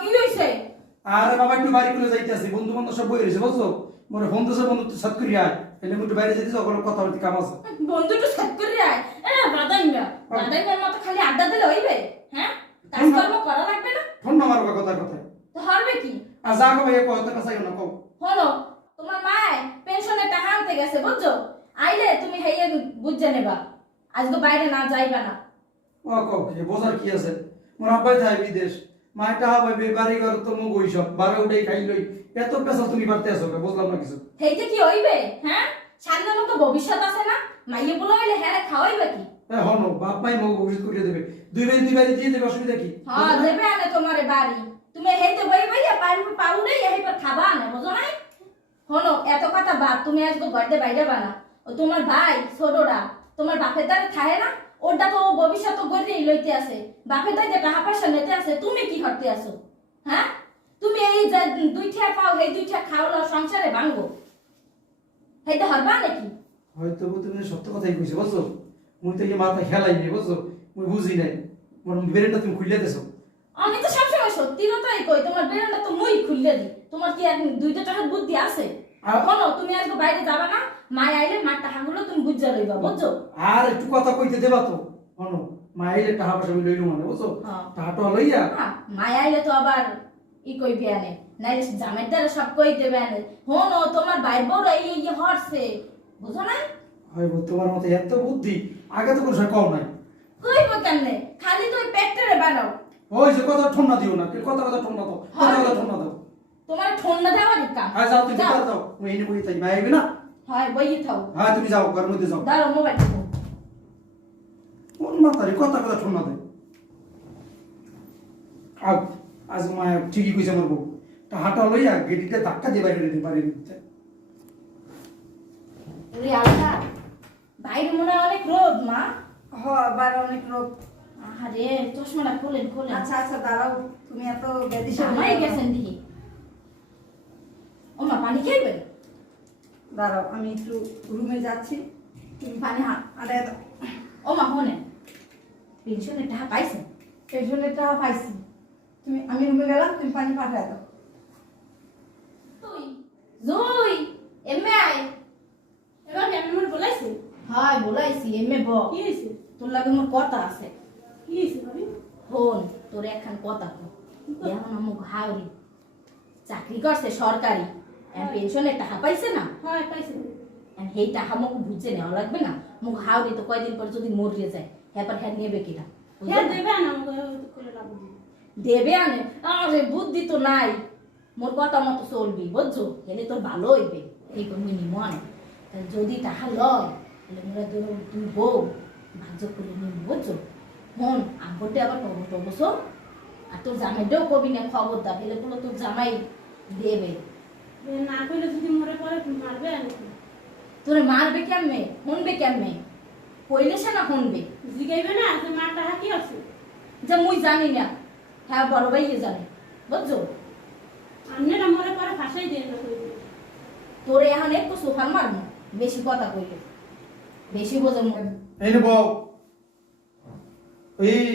কি হইছে? আরে বাবা একটু বাড়ি করে যাইতে আছি বন্ধু বান্ধব সব বই রয়েছে বুঝছ? মোর ফোন দিছে বন্ধু তুই সাত করি আয়। এলে একটু বাইরে যেতে ওখানে কথা বলতে কাম আছে। বন্ধু একটু সাত করে আয়। এ বাদাইমা বাদাইমার মতো খালি আড্ডা দিলে হইবে? হ্যাঁ? কাজকর্ম করা লাগবে না? ফোন নামার কথা কথা তো হরবে কি? আর যা কবে এ কথা কাছে না কও। হলো তোমার মায় পেনশনের টাকা আনতে গেছে বুঝছ? আইলে তুমি হেয়ে বুঝে নেবা। আজকে বাইরে না যাইবা না। ও কও কি বোঝার কি আছে? মোর আব্বাই থাকে বিদেশ। মাইটা হবে বাড়ি ঘর তো ওই সব বারে উঠেই খাই লই। এত পেশা তুমি পারতে আসো বুঝলাম না কিছু। হেইতে কি হইবে? হ্যাঁ? সামনে মতো ভবিষ্যৎ আছে না? মাইয়ে বলে হইলে হ্যাঁ খাওয়াইবে কি? হ্যাঁ হনো বাপ মাই মুখ ভবিষ্যৎ করিয়ে দেবে। দুই বাড়ি দুই বাড়ি দিয়ে দেবে অসুবিধা কি? হ্যাঁ দেবে আনে তোমারে বাড়ি। তুমি হেইতে বই বইয়া পারু পাউরে এই পর খাবা আনে বুঝো নাই? হনো এত কথা বাদ তুমি আজকে গড়তে বাইরে বানা ও তোমার ভাই ছোটরা তোমার বাপের দ্বারা খায় না? ওটা তো ভবিষ্যৎ গড়িয়ে লইতে আছে। বাপের দ্বারা যে টাকা পয়সা নিতে আছে তুমি কি করতে আসো হ্যাঁ? তুমি এই যে দুইটা পাও এই দুইটা খাওয়ালো সংসারে ভাঙবো। হেইতে হরবা নাকি? হয়তো তুমি সত্য কথাই কইছো বুঝছ? মুই তো কি মাথা খেলাই নি বুঝছ? মুই বুঝি নাই। মোর ব্রেনটা তুমি খুলে দেছো। আমি তো সবসময় সত্যি কথাই কই তোমার বেরেন্ডা তো মুই খুললে দি তোমার কি দুইটা টাকার বুদ্ধি আছে? শোনো তুমি আজকে বাইরে যাবা না? মায় আইলে মার টাকাগুলো তুমি বুঝা লইবা বুঝছ? আর একটু কথা কইতে দেবা তো। হনো মাইলে টাকা পয়সা আমি লইলো মানে বুঝছ? হ্যাঁ। লইয়া হ্যাঁ, আইলে তো আবার ই কইবি আনে। নাইলে জামের দ্বারা সব কই দেবে আনে। হনো তোমার ভাই বড় এই এই হরছে। বুঝো না হয় তোমার মতো এত বুদ্ধি। আগে তো কোনো কম নাই। কইব কেমনে? খালি তো ওই পেটটারে বানাও ওই যে কথা ঠন্না দিও না কথা কথা ঠন্না দাও কথা কথা ঠন্না দাও। তোমার ঠন্ডা দেওয়ার কাম হ্যাঁ যাও তুমি দাও মুই এনে বই তাই মাই আইবে না? হয় বই থাও। হ্যাঁ তুমি যাও ঘরের মধ্যে যাও। দাঁড়াও মোবাইল কোন মাতারি কথা কথা ঠন্না দেয় আজ মায়া ঠিকই কইছে আমার বউ। টাকাটা লইয়া গেটিতে ধাক্কা দিয়ে বাইরে দিতে পারি রে বাইরে মনে অনেক রোদ মা। হ বার অনেক রোগ আরে চশমাটা খোলেন খোলেন। আচ্ছা আচ্ছা দাঁড়াও তুমি এত বেদি জামাই গেছেন দিহি ও মা পানি খেয়েবেন দাঁড়াও আমি একটু রুমে যাচ্ছি। তুমি পানি হাত আরে দাও। ও মা হনেন পেনশনের টাকা পাইছেন পেছনের টাকা পাইছি। তুমি আমি রুমে গেলাম তুমি পানি পাঠায় দাও। তুই জুই এমএ আয় এবার আমি বলাইছি? হাই বলাইছি এমএ ব। কি হয়েছে তোর লাগে মোর কথা আছে। কি হয়েছে ভাবি? হন তোর একখান কথা কো যেমন আমুক হাওড়ি চাকরি করছে সরকারি। পেনশনের টাকা পাইছে না? হ্যাঁ পাইছি। সেই টাকা মোক বুঝে নেওয়া লাগবে না। মুখ হাওড়ি তো কয়দিন পর যদি মরিয়ে যায় হ্যাঁ হ্যাঁ নেবে কিনা হ্যাঁ দেবে না? দেবে আনে আরে বুদ্ধি তো নাই। মোর কথা মতো চলবি বুঝছ? হেলে তোর ভালো হইবে। এই কমি নিম আনে। যদি টাকা লয় তাহলে মোরা দু- দুই বউ ভাজ্য করে নিম বুঝছ? হন আব্বটে আবার টবো টবসো আর তোর জামাইটাও কবি না খবরদার হেলে গুলো তোর জামাই দেবে। না করলে যদি মরে পড়ে মারবে আর তোরে মারবে কেমনে? শুনবে কেমনে? কইলে সে না শুনবে? জিগাইবে না যে মার টাকা কি আছে? যে মুই জানি না। হ্যাঁ বড় ভাইয়ে জানে। বুঝছ? আপনারা মরে পরে ফাঁসাই দিয়ে না। তোরে এখন একটু সোফার মারবো বেশি কথা কইলে। বেশি বোঝে মুখ। এই নে বউ। এই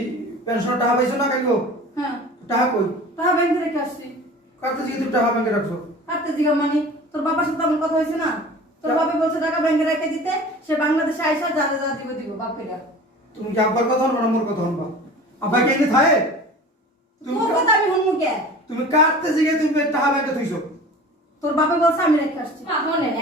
পেনশনের টাকা পাইছো না কাইগো? হ্যাঁ। টাকা কই? টাকা ব্যাংকে রেখে আসছি। কাটতে জিগে তুমি টাকা ব্যাংকে রাখছো? মানে। তোর বাবার সাথে আমার কথা হয়েছে না? তোর বাবা বলছে টাকা ব্যাংকে রেখে দিতে সে বাংলাদেশে আইসা যা যা দিব দিব বাপকে তুমি কি আব্বার কথা না মোর কথা হনবা? আব্বা কে এনে থায়ে? তুমি তোর কথা আমি কে? তুমি কাটতে জিগে তুমি টাকা ব্যাংকে থইছো। তোর বাবা বলছে আমি রেখে আসছি।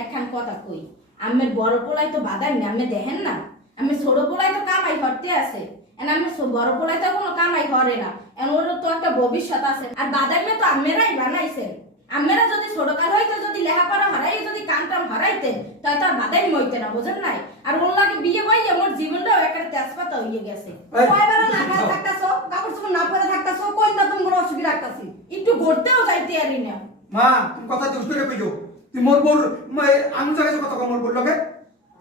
একখান কথা কই। আমের বড় পোলাই তো বাদাম না আমি দেখেন না? আমি ছোট পোলাই তো কামাই করতে আছে। এন আমি বড় পোলাই তো কোনো কামাই করে না। এন ওর তো একটা ভবিষ্যৎ আছে। আর বাদামে তো আমেরাই বানাইছেন। আমেরা যদি ছোট কাল হইতে যদি লেখাপড়া হারাই যদি কাম টাম হারাইতেন তাই তো আর বাদাই মইতে না বুঝেন নাই? আর ওর লাগে বিয়ে বই আমার জীবনটাও একটা তেজপাতা হয়ে গেছে। কয়বার না খায় থাকতাছো কাপড় চোপড় না পরে থাকতাছো কোন না তুমি কোনো অসুবিধা রাখতাছি? একটু ঘুরতেও যাইতে পারি না। মা তুমি কথা দুষ্ট করে কইছো। তুই মোর বউর আমি জায়গায় কথা কম মোর লগে?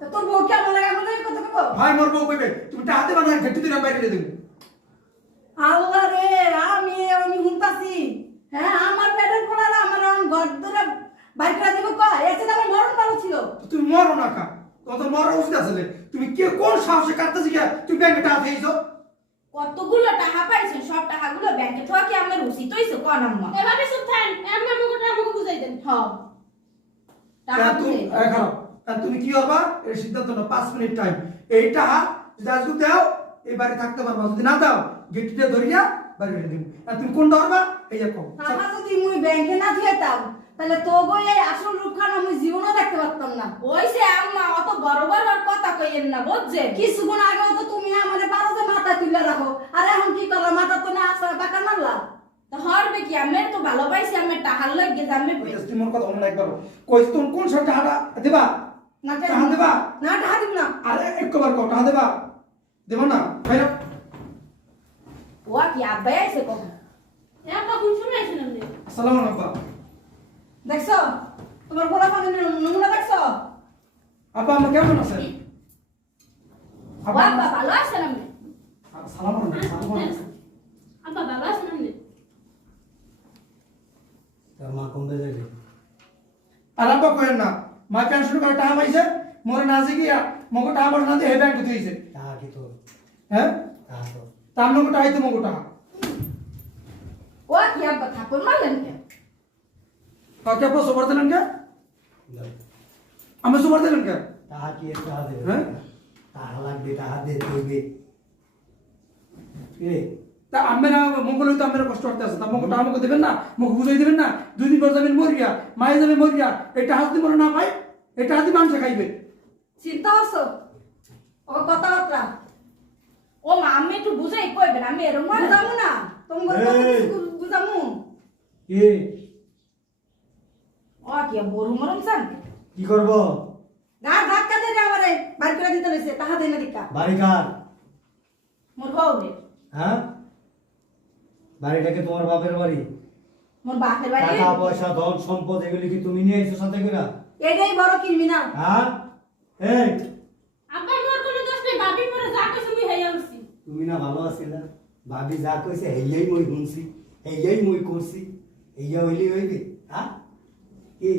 তো তোর বউ কি আমার লাগে আমার কথা কব ভাই মোর বউ কইবে তুমি টাকাতে বানাই ঘেটে দিলাম বাইরে দেবো। আল্লাহ রে আমি আমি হুনতাছি হ্যাঁ আমার পেটের পোড়ারা আমার আমার ঘর ধরে বাইক করে দিব কয়? এসে তো আমার মরণ ভালো ছিল। তুমি মরো না কা। কত মরার উচিত আসলে তুমি কে কোন সাহসে কাটতে জিগে তুমি ব্যাংকে টাকা খেয়েছো? কতগুলো টাকা পাইছেন সব টাকাগুলো ব্যাংকে থাকি আমার আপনার উচিত হইছে? কোন আম্মা? এভাবে চুপ থাকেন। এমন আমাকে আমাকে বুঝাই দেন। হ টাকা তুমি তা তুমি কি করবা? এই সিদ্ধান্ত নাও পাঁচ মিনিট টাইম এই টাকা যদি আজকে দাও এই বাড়ি থাকতে পারবা। যদি না দাও গেটটা ধরিয়া বাড়ি বেরিয়ে দিব। আর তুমি কোনটা করবা? এই যে কম টাকা যদি মুই ব্যাংকে না দিয়েতাম তাহলে তো বই এই আসল রূপখানা মুই জীবনও দেখতে পারতাম না। ওইসে আম্মা অত বড় বড় কথা কইেন না বুঝছেন? কিছুক্ষণ আগেও তো তুমি আমারে পারো যে মাথা তুলে রাখো। আর এখন কি করো মাথা তো না আসা বাঁকা মারলা। তো হরবে কি? আমি তো ভালো পাইছি আমি টাহার লাগে আমি তুমি মোর কথা মনে একবার কইছ তুমি কোন সব টাকাটা দেবা? না টাকা দেবা? না টাকা দিব না। আরে একবার কও টাকা দেবা? দেবা না? ভাইরা ওয়া কি আব্বাই আইছে কখন? এ আপা কোন সময় আসেন আপনি? আসসালামু আলাইকুম আব্বা। দেখছ? তোমার বলা পানির নমুনা দেখছ? আব্বা আমরা কেমন আছেন? ওয়া আব্বা ভালো আছেন আমি সালাম আলাইকুম সালাম আলাইকুম। আপা ভালো আছেন আপনি? তার মা কমবে যাবে আর আব্বা কইেন না মা পেনশন করে টাকা পাইছে মোরে না জিগিয়া মগো টাকা পয়সা না দিয়ে হে ব্যাংক দিয়েছে তাহা কি তোর? হ্যাঁ? তো তার নগো টাকা হইতো মগো ওয়া কি আব্বা ঠাকুর মারলেন কে কাকে আপা সবার দিলেন কে? আমি সবার দিলেন কে? তাহা কি তাহা দেবে? হ্যাঁ? তাহা লাগবে তাহা দিতে হইবে রে তা আমি না মঙ্গল হইতো আমি কষ্ট করতে আছে। তা মগো আমাকে দেবেন না? মুখ বুঝাই দেবেন না? দুই দিন পর যাবেন মরিয়া মায়ে যাবে মরিয়া। এটা হাত মরে না পাই এটা হাতি মানুষে খাইবে। চিন্তা হচ্ছো ও কথাবার্তা? ও মা আমি একটু বুঝাই কইবেন আমি এরকম মানে বুঝামু না? তোমার। বুঝামু? কি? ওয়া কি বড় মরম চান কি করব? গা ধাক্কা দিয়ে রে আমারে বাড়ি করে দিতে লইছে টাকা দেই না দিকা বাড়ি কার? মোর বউরে। হ্যাঁ? বাড়িটাকে তোমার বাপের বাড়ি? মোর বাপের বাড়ি? টাকা পয়সা ধন সম্পদ এগুলি কি তুমি নিয়ে আইছো সাথে করে? এটাই বড় ক্রিমিনাল হ্যাঁ? এই। আব্বা মোর কোনো দোষ নেই ভাবি পরে যা মুই হেয়া উঠছি তুমি না ভালো আছিলা? ভাবি যা কইছে হেইয়াই মই শুনছি হেইয়াই মই করছি হেইয়া হইলি হইবে হ্যাঁ কি?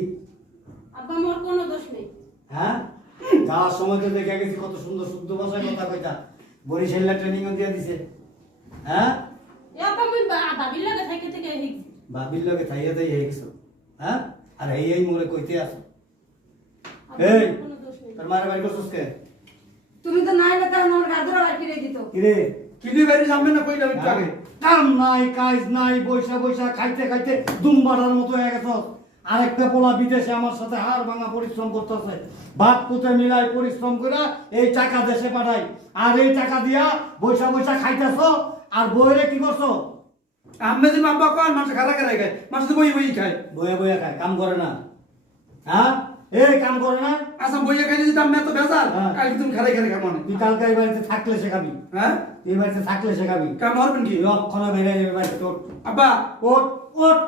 আব্বা মোর কোনো দোষ নেই। হ্যাঁ? যাওয়ার সময় তো দেখে গেছি কত সুন্দর শুদ্ধ ভাষায় কথা কইতা। বরিশাল্লা ট্রেনিং দিয়ে দিছে। হ্যাঁ? আপা মুই ভাবির লাগে থেকে থেকে শিখছি ভাবির লগে থাইয়া তাই হেইছো হ্যাঁ? আর হেইয়াই মোরে কইতে আছো আব্বা, এই তোর মারে বাড়ি করছিস কে? তুমি তো নাই না তাহলে আমার গাদরা বাড়ি করে দিত। কিরে? কিলি বাড়ি যাবেন না কইলাম একটু আগে কাম নাই কাজ নাই বৈশা বৈশা খাইতে খাইতে দুমবাড়ার মতো হয়ে গেছ। আরেকটা পোলা বিদেশে আমার সাথে হাড় ভাঙা পরিশ্রম করতেছে। ভাত পুঁতে মিলাই পরিশ্রম করে এই টাকা দেশে পাঠাই আর এই টাকা দিয়া বৈশা বৈশা খাইতেছ আর বইরে কি করছ? আমি যদি আব্বা কয় মানুষ খারা খারাই খায় মানুষ বই বই খায়। বইয়া বইয়া খায় কাম করে না। হ্যাঁ? এই কাম করে না। আচ্ছা বইয়া খাইলে যদি আমি এত বেজার হ্যাঁ। কালকে তুমি খারাই খারাই খাব তুই কালকে এই বাড়িতে থাকলে শেখাবি। হ্যাঁ? এই বাড়িতে থাকলে শেখাবি। কাম হরবেন কি? অক্ষণে বেরিয়ে যাবে বাড়িতে তোর আব্বা। ওট ওট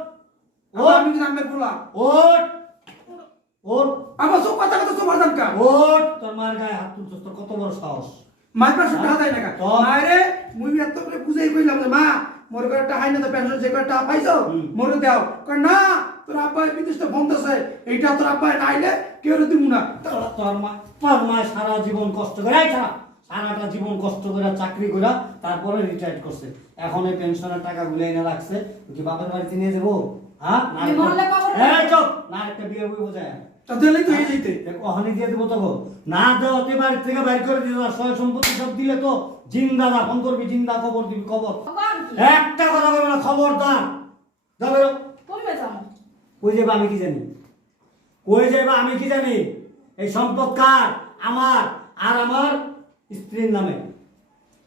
আব্বা আমি আমি বলা ওট ওট আমার সব কথা কথা সব হাজার কা ওট তোর মার গায়ে হাত তুলছিস তোর কত বড় সাহস। মায়ের পাশে টাকা দেয় না কা তো? মায়েরে মুই এত করে বুঝাই কইলাম মা মোর করে টাকা না তো পেনশন যে করে টাকা পাইছো। মোরে দাও। কয় না তোর আব্বা বিদেশটা বন্ধ আছে এইটা তোর আব্বা না আইলে কেউ দিব না। তোর- মা তোর মা সারা জীবন কষ্ট করে ছাড়া, সারাটা জীবন কষ্ট করে চাকরি করে তারপরে রিটায়ার করছে। এখন এই পেনশনের টাকা গুলো এনে রাখছে। কি বাপের বাড়িতে নিয়ে যাব? হ্যাঁ? না আমি মহল্লায় কবরে এই চুপ! না একটা বিয়ে বই বোঝায়। তা তো হয়ে যেতে। ওখানে দিয়ে দেবো তো গো। না দেওয়াতে বাড়ি থেকে বাইর করে দিতে সয় সম্পত্তি সব দিলে তো জিন্দা দা ফোন করবি জিন্দা খবর দিবি খবর। একটা কথা বলবে না খবরদার। যাব কই যাবে আমি কি জানি কই যাবে আমি কি জানি এই সম্পদ কার আমার আর আমার স্ত্রীর নামে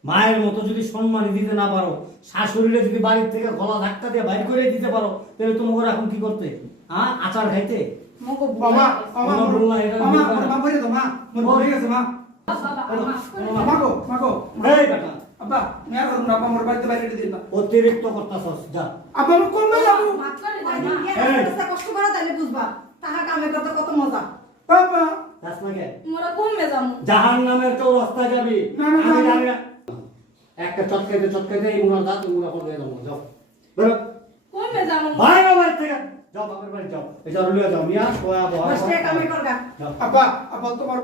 মায়ের মতো যদি সম্মানী দিতে না পারো শাশুড়িরে যদি বাড়ির থেকে গলা ধাক্কা দিয়ে বাইর করে দিতে পারো তাহলে তোমাকে এখন কি করতে হ্যাঁ আচার খাইতে। মা বইরে তো বাবা আমা আব্বা মেয়া করুন না আব্বা মোর বাড়িতে বাইরে দিন না অতিরিক্ত করতাছস যা। আব্বা আমি কমবে যাব মাত করে দাও কয়দিন মা গিয়ে এই। রাস্তা কষ্ট করে তাহলে বুঝবা টাকা কামে কত কত মজা। বাবা। যাস না কে মোরা কমবে যাব জাহান নামের কেউ রাস্তায় যাবি। না, না, আমি জানি না। একটা চটকাইতে চটকাইতে এই মুড়া দাঁত মুড়া করে যাব যাও। বেরো। কমবে যাব বাইরে বাড়ি থেকে। যাও বাপের বাড়ি যাও। এই যাও লিয়ে যাও মিয়া সোয়া বহা দশ কামে করগা। আব্বা আব্বা তোমার